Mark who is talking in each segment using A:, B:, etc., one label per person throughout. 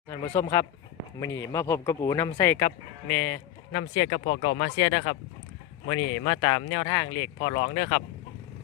A: ท่านผู้ชมครับมื้อนี้มาพบกับอูน้ำไส้กับแม่น้ำเสียกับพ่อเก่ามาเสียเด้อครับมื้อนี้มาตามแนวทางเลขพ่อร้องเด้อครับ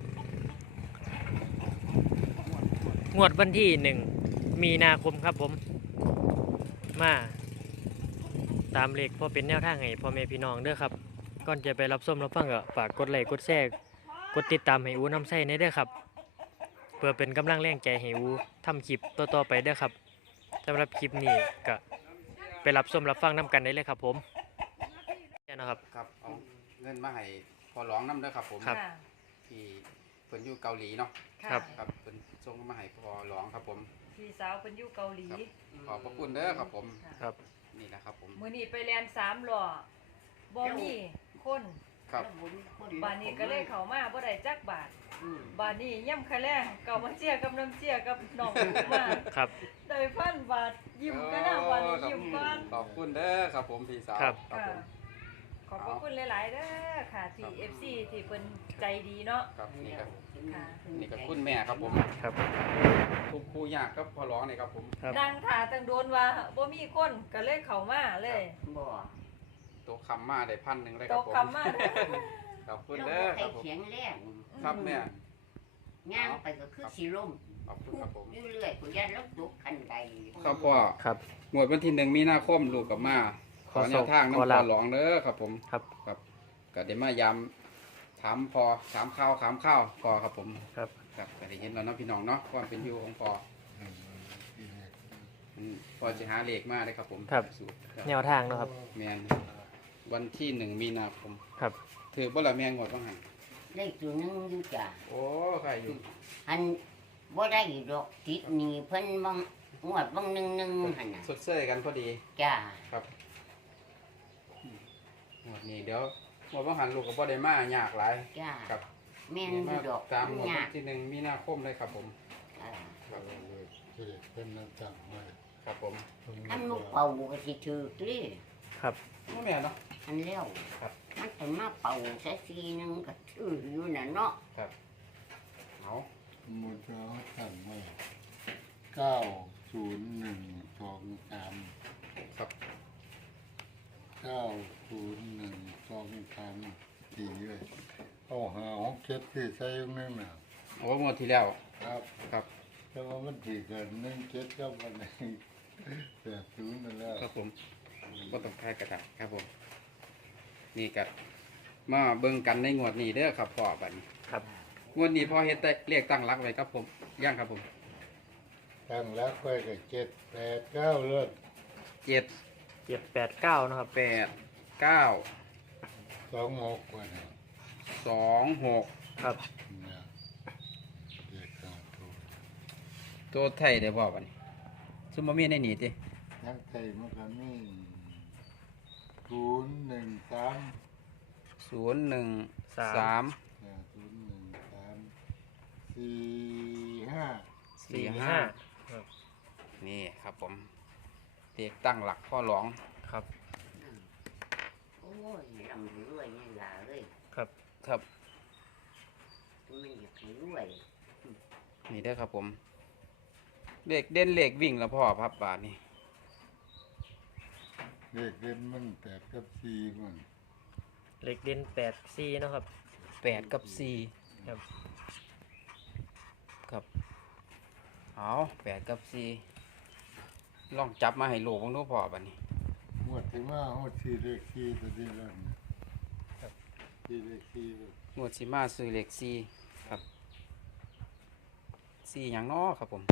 A: งวดวันที่1 มีนาคมครับผมมาตามเลขพอเป็นแนวทางให้พ่อแม่พี่น้องเด้อครับก่อนจะไปรับชมรับฟังก็ฝากกดไลค์กดแชร์กดติดตามให้อูน้ำไส้ในเด้อครับเพื่อเป็นกำลังแรงใจให้อูทำคลิปต่อๆไปเด้อครับสำหรับคลิปนี้ก็ไปรับชมรับฟังน้ำกันได้เลยครับผมนะครับ
B: ครับเอาเงินมาให้พอร้องน้ำเด้อครับผม
A: ครับ
B: ที่เพิ่นอยู่เกาหลีเนาะ
A: ครับ
B: ครับเพิ่นส่งมาให้พอร้องครับผม
C: พี่สาวเป็นอยู่เกาหลี
B: ครับขอบพระคุณเด้อครับผม
A: ครับ
B: นี่นะครับผม
C: มื้อนี้ไปเรียน3หล่อบ่มีคน
B: ครับ
C: บ้านนี้ก็เลยเข้ามาบ่ได้จักบาทบ้านนี้ย่ำคะแลงเก่ามาเจียกับน้ำเจียกับน้องมา
A: ครับ
C: ได้1,000 บาทยิ้มกันนะบ้านนี้ยิ้มก่อน
B: ขอบคุณเด้อครับผมพี่สาว
A: ครับ
B: ครับผม
C: ขอบพระคุณหลายๆเด้อค่ะที่ FC ที่เพิ่นใจดีเนาะ
B: ครับนี่ครับ
C: ค่ะ
B: นี่ก็คุณแม่ครับผม
A: ครับ
B: ทุกคู่ยากครับพอร้องนี่ครับผม
A: ครับ
C: นั่งท่าตั้งโดนว่าบ่มีคนก็เลยเข้ามาเลย
D: บ่
B: ตัวคำมาได้1,000เลยค
C: ต
B: รับ
C: ก
B: ผม
C: คำมาเด้อ
B: ขอบคุณ
D: เรา
B: เด้อ
D: บ่
B: ค
D: ใคร
B: รับผม
D: เขียงแรง
B: ครับแม่
D: ย่างไปก็คือสิล่ม
B: ขอบคุณครับผม
D: เรื่อยๆกูยันลบตุกคันใด
B: ครับพ่อ
A: ครับ
B: หมวดวันที่1 มีนาคมลูกกับมาขอแนวทางน้ำพอร้องเด้อครับผม
A: ครับ
B: ครับก็ได้มายำถามพอถามข้าวถามข้าวพอครับผม
A: ครับ
B: ครับก็ได้เห็นแล้วเนาะพี่น้องเนาะความเป็นอยู่ของพอพอจะหาเลขมาได้ครับผม
A: ครับ
B: สูตครับ
A: แนวทางเนาะครับ
B: แมนวันที่1 มีนาคม
A: ครับ
B: ถือบ่ละแมงหมดบ้างหัน
D: ได้ตัวหนึงอยู่จ้ะ
B: โอ้ใครอยู่
D: อันบ่ได้ดอกติดหนี่เพิ่นบางงวดบางหนึงหั่นน่ะ
B: สดเสยกันพอดี
D: จ้า
B: ครับหมดนี้เดี๋ยวหมดบ้างหันลูกกับบ่ได้มายากหลาย
D: จ้า
B: ครับ
D: แม่น
B: มา
D: อยู่ดอก
B: ตามหมวด
D: ยา
B: วั
D: ก
B: นที่1 มีนาคมเลยครับผม
D: อ่า
B: ครับ
E: เป็นน้ำจังไว้
B: ครับผม
D: อันลูกเป่าก็สิถูกเด้
A: ครับ
B: บ่แม่นเนาะ
D: อันแล้ว
B: ครับ
D: มันเป็นมาเป่าซะทีนึงก็ถืออยู่น่ะเนาะ
B: ครับเอา
E: มุดเราจังไว้90123
B: ครับ
E: 90123ตีเลยเอาหาหกเจ็ดที่ใส่อยู่นั่นน่ะ
B: โอ้หมดที่แล้ว
E: ครับ
B: ครับ
E: แต่ว่ามันตีกัน17กับวันนี้80นั่นแล้ว
B: ครับผมก็ต้องคายกระดาษครับผม นี่กัมาเบิ่งกันในงวดนี้เด้อครับพ่อบัดนี้
A: ครับ
B: งวดนี้พ่อเฮ็ดได้เรียกตั้งรักไว้ครับผมย่างครับผม
E: ตั้งแล้วค่อยก็7 8 9เลิศ
B: เจ็ด
A: 789นะครับ
B: แปดเก้า
E: 26กว่าน่ะ
B: 26
A: ครับ
E: เนี่ยเด็กขาดทุน
B: ตัวไทยได้พ่อบัดนี้ซุมบ่มีในนี้ติ
E: นักไทยมันก็มี013
B: 013
A: 45
B: นี่ครับผมเรียกตั้งหลักพ่อหลวง
A: ครับ
D: โอ้ยลำรวยนี่ล่ะเอ้ย
A: ครับ
B: ครับ
D: มันอยากให้รวย
B: นี่เด้อครับผมเลขเด่นเลขวิ่งแล้วพ่อพับบาทนี่
E: เด็กเล่นมัน8กับ4มัน
A: เลขเด่น84นะครับ
B: 8 กับ 4
A: ครับ
B: ครับเอา8 กับ 4 ลองจับมาให้ลูกเบิ่งดูพ่อบัดนี้
E: หมดที่มาหมด4เลข4ตัวนี้แล้วนะครับ4เลข4เลย
B: งวดสิมาซื้อเลข4ครับ4หยังน้อครับผม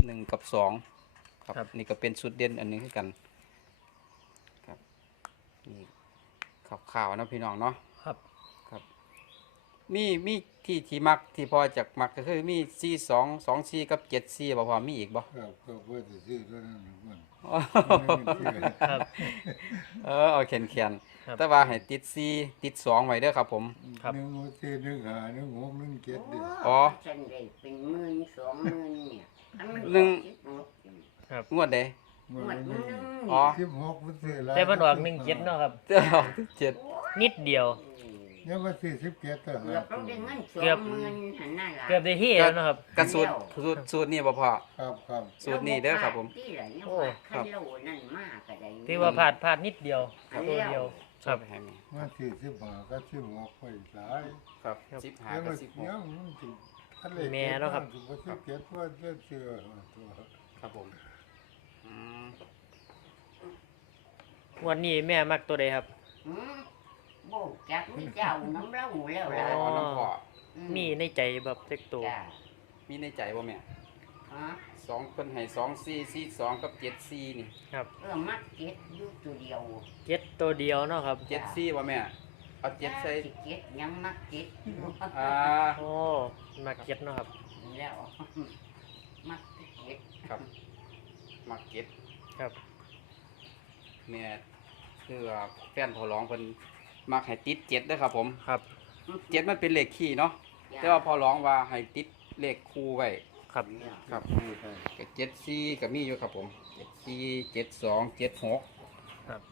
B: 1กับ2ครับนี่ก็เป็นชุดเด่นอันหนึงคือกันครับนี่ข่าวๆนะพี่น้องเนาะ
A: ครับ
B: มีที่มักที่พอจากมักก็คือมี4224กับ74บ่พอมีอีกบ่
E: ครับก็เพื่อจะซื้อตัวนั้นเพื่อน
A: ครับ
B: เอาแขน
A: ครับ
B: แต่ว่าให้ติด4ติด2ไว้เด้อครับผม
A: ครับ
E: หนึ่งหัวซื้อหนึ่งหาหนึ่งหกหนึ่งเจ็ดดิ
B: อ๋อ
D: ฉันได้เป็นหมื่น20,000เนี่ยอันมัน
B: หนึ่ง
D: 16
B: งวดใด
E: เมื่อ
D: หมด
E: วัน
D: นึ
E: นี้
D: ง
B: อ๋อ
E: 16มันซื้อหลาย
A: แต่มันออก17เนาะครับ
B: เจ้า7
A: นิดเดียว
E: เนี่ยมาซื้อ17ต่าง
D: เกื
E: หา
D: อบ
E: ก
D: ต้องได้เงิน
A: เกือบ
D: 20,000หันหน้าหลาน
A: เกือบได้ที่แล้วเนาะครับ
B: กระสูตรนี่บ่พอ
E: ครับ
B: สูตรนี้เด้อครับผม
D: ที่เหลือเนี่ย
A: โอ้
D: ว่าคันโลนั่นมากก็ได้
A: ที่ว่าพลาดนิดเดียว
D: ครับ
A: ตัวเดียว ครับ
B: ให้แม่
E: มาซื้อ15ก็16ไปหลาย
B: ครับ
E: แล้ว
B: 15
E: มั
B: กับ
E: นเนี่ยมันสิทะเล
A: แม่เนาะครับ
E: สิบ่ซื้อเก็บว่าจะซื้อตัว
B: ครับผมอืม
A: วันนี้แม่มักตัวใดครับ
D: หืมโบกจักมีเจ้าน้ำเล่าแล้ว
B: อ๋
D: ล่ะ
B: อน้ำพอ
A: มีในใจแบบเจ็กตัว
D: จ้ะ
B: มีในใจบ่แม่
D: ฮะ
B: 2เพิ่นให้2442กับ74นี่
A: ครับ
D: มักเก็ดอยู่ตัวเดียว
A: เจ็ดตัวเดียวเนาะครับ
B: 74บ่แม่เอา7ใส่
D: สิเก็ดยังมักเก็ดอยู่
B: อ่า
A: โอ้มาเก็ตเนาะครับ
D: แล้ว มักเก็ด
B: ครับมักเก็ต
A: ครับ
B: แม่คือว่าแฟนพอร้องเพิ่นมักให้ติด7เด้อครับผม
A: ครับ
B: 7มันเป็นเลขคีย์เนาะแต่ว่าพอร้องว่าให้ติดเลขคู่ไว้
A: ครับ
B: ครับก็74ก็มีอยู่ครับผม74 72 76
A: ครับ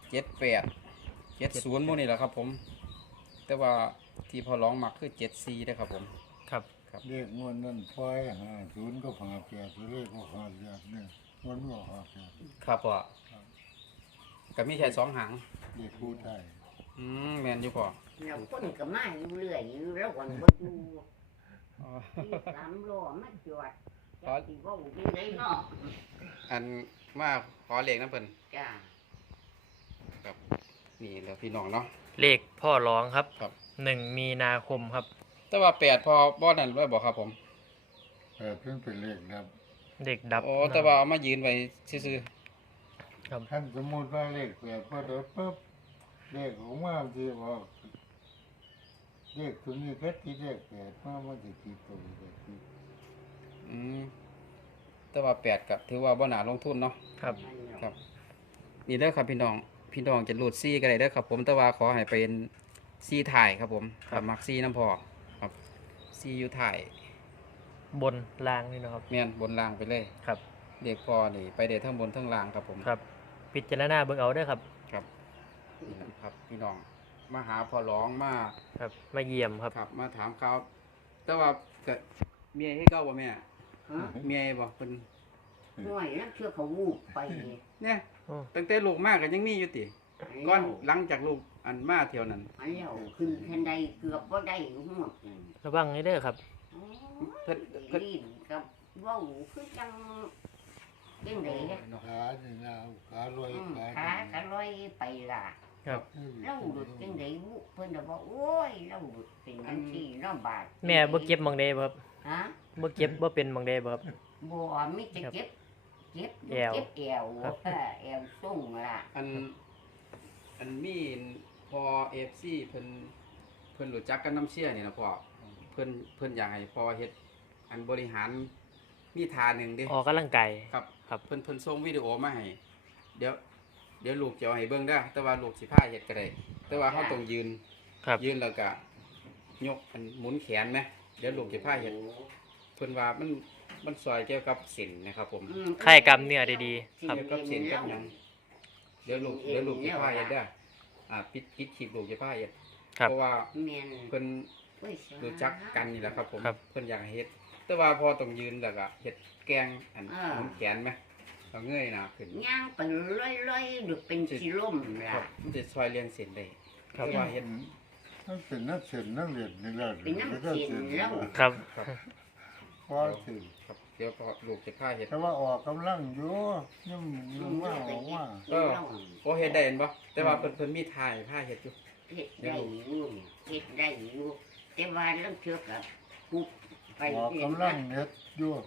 B: 78 70หมู่นี่แหละครับผม แต่ว่าที่พอร้องมักคือ74เด้อครับผม
A: ครับ
E: เลขงวดนั้นปล่อย50ก็58เลขก็58เนี่ยมันบ่58
B: ครับพ่อก็มีแค่2หาง
E: เลขผู้ไทย
B: แม่นอยู่พ่อ
D: แล้วคนก็มาอยู่เรื่อยอยู่แล้ววันบ่อยู่ที่สามล้อมาจอดจักสิเว้าอยู่ไดเนาะ
B: อันมาขอเลขน้ำเพิ่น
D: จ้า
B: ครับนี่แหล้วพี่น้องเนาะ
A: เลขพ่อร้องครับ
B: ครับ
A: 1 มีนาคมครับ
B: แต่ว่า8พอบ่นั่นไว้บ่ครับผม
E: เพิ่งเป็นเลขนับ
A: เด็กดับ
B: โอ้แต่ว่าเอามายืนไว้ซื่อ
E: ท่านสมมุติว่าเลข8พอเดี๋ยวปุ๊บเลขของมาที่ว่าเลขตัวนี้ก็ที่เลข8มามันสิกี่ตัวเลขที่
B: ๆแต่ว่า8ก็ถือว่าบ่น่าลงทุนเนาะ
A: ครับ
B: ครับ นี่เด้อครับพี่น้องจะรูดซี่ก็ได้เด้อครับผมแต่ว่าขอให้เป็นซี่ถ่ายครับผมครับมักซี่น้ำพอครับซี่อยู่ถ่าย
A: บนรางนี่เนาะครับ
B: แม่นบนล่างไปเลย
A: ครับ
B: เด็กพอนี่ไปเด็ทั้งบนทั้งล่างครับผม
A: ครับ พิจารณาเบิ่งเอาเด้อครับ
B: ครับนี่นะครับพี่น้องมาหาพอร้องมา
A: ครับ มาเยี่ยมครับ
B: ครับมาถามเขาวแต่ว่าก็เมียให้เก้าบ่แม่
D: ฮะ
B: เมียบ่เพิ่น
D: ห่วยแล้วเชื่อเขาวูบไป
B: เนี่ย
A: โอ้
B: ตั้งแต่ลูกมากก็ยังมีอยู่ติก่อนหลังจากลูกอันมาเที่ยวนั้น
D: อันแล้วขึ้นทันใดเกือบบ่ได้หมดนั่น
A: ระวังให้เด้อครับ
D: โอ้
B: เพิ่นเพิ่น
D: ลิ้นกับเว้าคือจังจังไดเนี่ย
E: ขานี่นะขาลอย
D: อืม
E: ขา
D: ขาก็ลอยไปล่ะ
A: ครับ
D: เล่าหลุดจังไดบุเพิ่นน่ะบอกโอ้ยเล่าหลุดเป็นจังซี่เนาะบาด
A: แม่บ่เก็บหมองใดบ่ครับ
D: ฮะ
A: บ่เก็บบ่เป็นหมองใดบ่ครับ
D: บ่มีแต่เก็บเก็บ
A: แอว
D: เก็บแอว
A: ครับ
D: แอวสูงล่ะ
B: อันมีพอ FC เพิ่นรู้จักกันน้ำเชี่ยนี่นะพ่อเพิ่นอยากให้พ่อเฮ็ดอันบริหารมีท่าหนึงเด้
A: ออกกำลังกาย
B: ครับ
A: ครับ
B: เพิ่นส่งวิดีโอมาให้เดี๋ยวลูกจะเอาให้เบิ่งเด้อแต่ว่าลูกสิพาเฮ็ดก็ได้แต่ว่าเฮาต้องยืน
A: ครับ
B: ยืนแล้วก็ยกอันหมุนแขนไหมเดี๋ยวลูกจะพาเห็นเพิ่นว่ามันซอยเกี่ยวกับเส้นนะครับผม
D: อืม
A: ไข้กล้ามเนื้อดีๆครับ
B: เกี่ยวกับเส้นกับหยังเดี๋ยวลูกจะพาเห็นเด้อปิดคลิปลูกจะพาเห็น
A: ครับ
B: เพราะว่า
D: แม่น
B: เพิ่น
D: โอ้ยสา
B: รู้จักกันนี่แหละครับผม
A: ครับ
B: เพิ่นอยากให้เฮ็ดแต่ว่าพอต้องยืนแล้วก็เฮ็ดแกงอันหมุนแขนไหมเอาเงยหน้าขึ้น
D: ย่างไปลอยๆดูเป็นสิล่ม
B: ครั
D: ล่ะ
B: บมันจะซอยเรียงเส้นได้
A: ครับ
B: แต่ว่าเฮ็ด
E: มันเป็นนักเสียนนักเรียนนี่แหละ
D: เป็นน้ำเสียนแล้ว
A: ครับ
E: พอสิ
B: ครับเดี๋ยวก็ลูกจะพาเฮ็ด
E: แต่ว่าออกกำลังอยู่ยังว่าออกว่า
B: โอเฮ็ดได้เห็นบ่แต่ว่าเพิ่นมีท่าให้พาเฮ็ดอยู่
D: เฮ็ดได้อยู่เฮ็ดได้อยู่แต่ว่าเรื่องเชื่อกับปุ๊บไป
E: ออกกำลังเน็ดอยู่
D: อ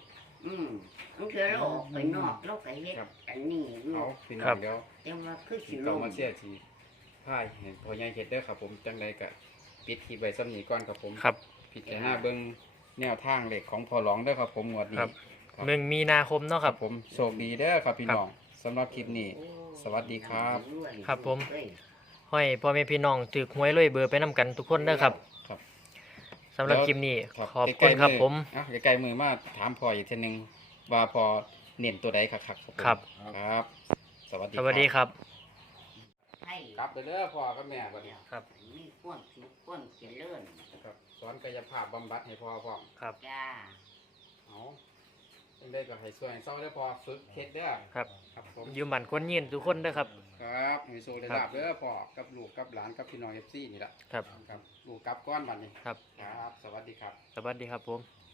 D: มันคือเราออกไปนอกเราก็เฮ็ดอันนี้อยู่
B: เอาพี่น้
A: ครั
B: อบ งเดี๋ยว
D: แต่ว่าคือสิ
B: สิ
D: ล
B: เก่าง มาเสียทีพ่ายเห็นพอใหญ่เฮ็ดเด้อครับผมจังใดก็ปิดคลิปไว้ซ้ำนี้ก่อนครับผม
A: ครับ
B: พิจารณาเบิ่งแนวทางเลขของพอหลองเด้อครับผมงวดนี้
A: ครับ 1 มีนาคมเนาะครับ
B: ผมโชคดีเด้อครับพี่น้องสำหรับคลิปนี้ สวัสดีครับ
A: ครับผม ห้อยพ่อแม่พี่น้องถือหวยรวยเบอร์ไปนํกันทุกคนเด้อครับ
B: ครับ
A: สำหรับคลิปนี้
B: ครับ
A: ขอบคุณครับผม
B: อ่ะใกล้ๆมือมาถามพออีกทีหนึงว่าพอเน้นตัวใดคักๆครับผม
A: ครับ
B: ครับ สวัสดี
A: สวัสดีครับ
D: ให้
B: ครับเด้อพ่อกับแม่บัดนี้
A: ครับ
D: มีความสุขความเจริญ
B: ครับสอนกายภาพบำบัดให้พ่อพร้อม
A: ครับ
D: จ้า
B: เอาจังได้ก็ให้ช่วยให้เศร้าได้อพอฝึกเฮ็ดเด้อ
A: ครับ
B: ครับผม
A: อยู่บ้านคนยืนทุกคนเด้อครับ
B: ครับให้โชคได้
A: ครั
B: ลา
A: บ
B: บเด้อพ่อกับลูกกับหลานกับพี่น้อง FC นี่ล่ะ
A: ครับ
B: ครับลูกกลับก้อนบัดนี้
A: ครับ
B: ครับ สวัสดีครับ
A: สวัสดีครับผม